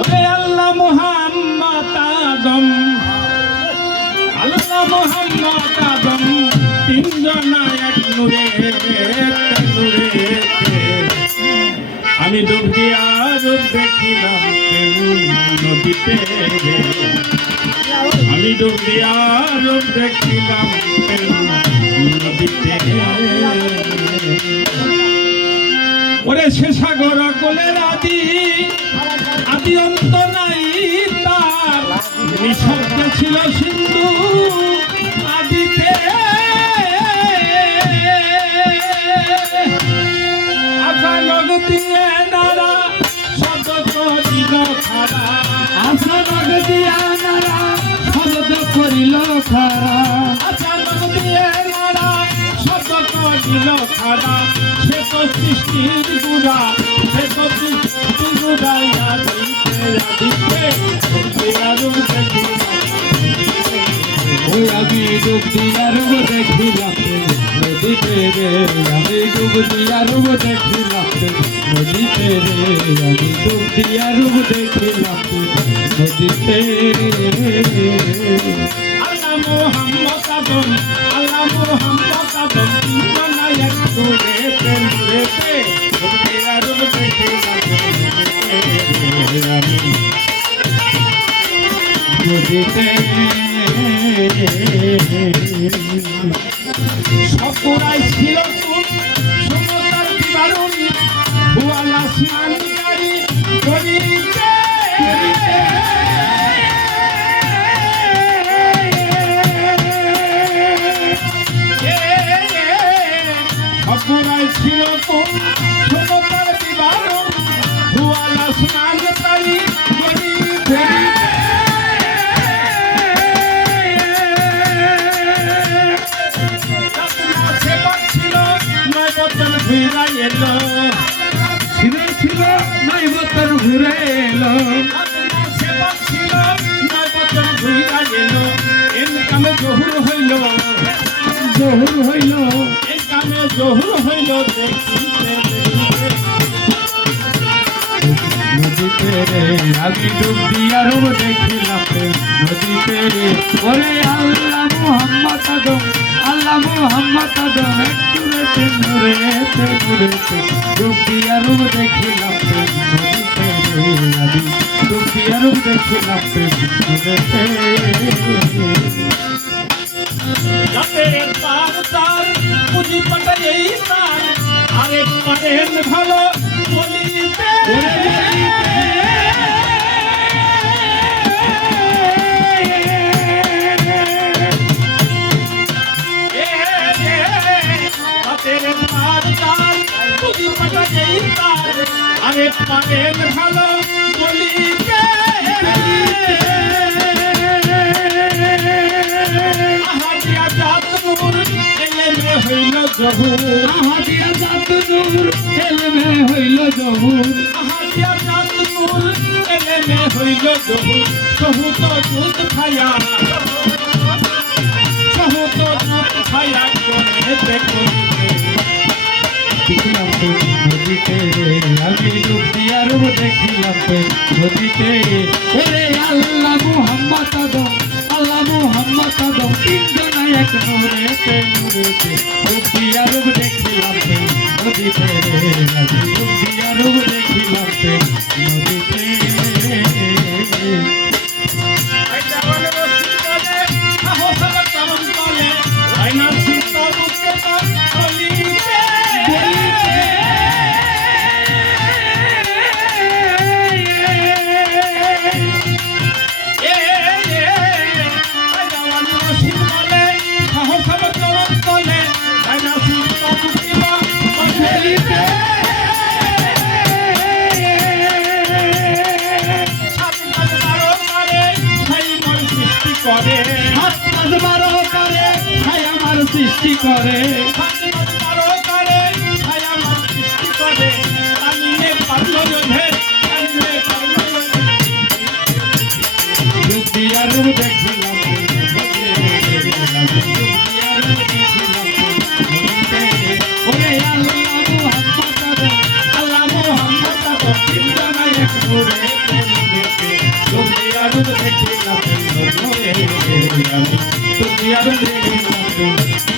ওরে আল্লাহ মুহাম্মদ আদম, আল্লাহ মুহাম্মদ আদম, তিনজনা এক নূরে আমি ডুব দিয়া রূপ দেখিলাম নদীতে, আমি ডুব দিয়া রূপ দেখিলাম নদীতে। ওরে সে সাগর কোলের আদি আদি অন্ত নাই তার, নিঃশব্দ ছিল সিন্ধু আদিতে। আশা নগ দিয়ে নারা শব্দ করিল খারা, আশা নগ দিয়া নারা শব্দ করিল খারা, আশা নগ দিয়ে নারা শব্দ করিল খারা। সে তো সৃষ্টির গুড়া, সে তো সৃষ্টির গুড়াইয়া দিতে আদিতে আরো ওই আমি ডুব দিয়া রূপ দেখিলাম নদীতে রে, আমি ডুব দিয়া রূপ দেখিলাম নদীতে রে, আমি ডুব দিয়া রূপ দেখিলাম নদীতে। আল্লাহ মুহাম্মদ আদম, আল্লাহ মুহাম্মদ আদম, তিনজনা এক নূরেতে নূরেতে ডুব দিয়া রূপ দেখিলাম নদীতে। সকরাই ছিল সমতার বিবরণ, ভুয়াল আসমানকারী গরিতে। সকরাই ছিল সমতার বিবরণ, ভুয়াল আসমানকারী গরিতে। ছিল ছিল নয় বছর ঘুরে এলো, ছিল নয় বছর ঘুরে এলো। এর কামে জহুর হইল, জহুর হইল, এর কামে জহুর হইল। নদীতে আমি ডুব দিয়া রূপ দেখিলাম নদীতে। ওরে আল্লাহ মুহাম্মদ আদম, আল্লাহ মুহাম্মদ আদম, একটুরেতে নূরেতে নূরেতে ডুব দিয়া রূপ দেখিলাম নদীতে। আমি ডুব দিয়া রূপ দেখিলাম নদীতে। রাতের তার তার পুঁজি পাতায় এই তার, আরেক পারেন ভালো বলিতে। আরেক পারেন ভালো বলিতে। আহাদিয়া জাত নূর এলেমে হইল জহুর, আহাদিয়া জাত নূর এলেমে হইল জহুর, আহাদিয়া জাত নূর এলেমে হইল জহুর। সহুত দুধ খায়া, সহুত দুধ খায়া করিতে করিতে নদীতে। আমি ডুব দিয়া রূপ দেখিলাম নদীতে। ওরে আল্লাহ মুহাম্মদ আদম, আল্লাহ মুহাম্মদ আদম, তিনজনা এক নূরেতে নূরেতে ডুব দিয়া রূপ দেখিলাম নদীতে। আমি ডুব দিয়া রূপ দেখিলাম নদীতে। সৃষ্টি করে সৃষ্টি করে আনিয়ে পারল জনে দুনিয়ার রূপ দেখিলাম ওরে আল্লাহ আল্লাহ মুহাম্মদ আদম তিনজনা এক নূরে দুনিয়ার রূপ দেখিলাম নূরে আমি দুনিয়ার রূপ দেখিলাম নূরে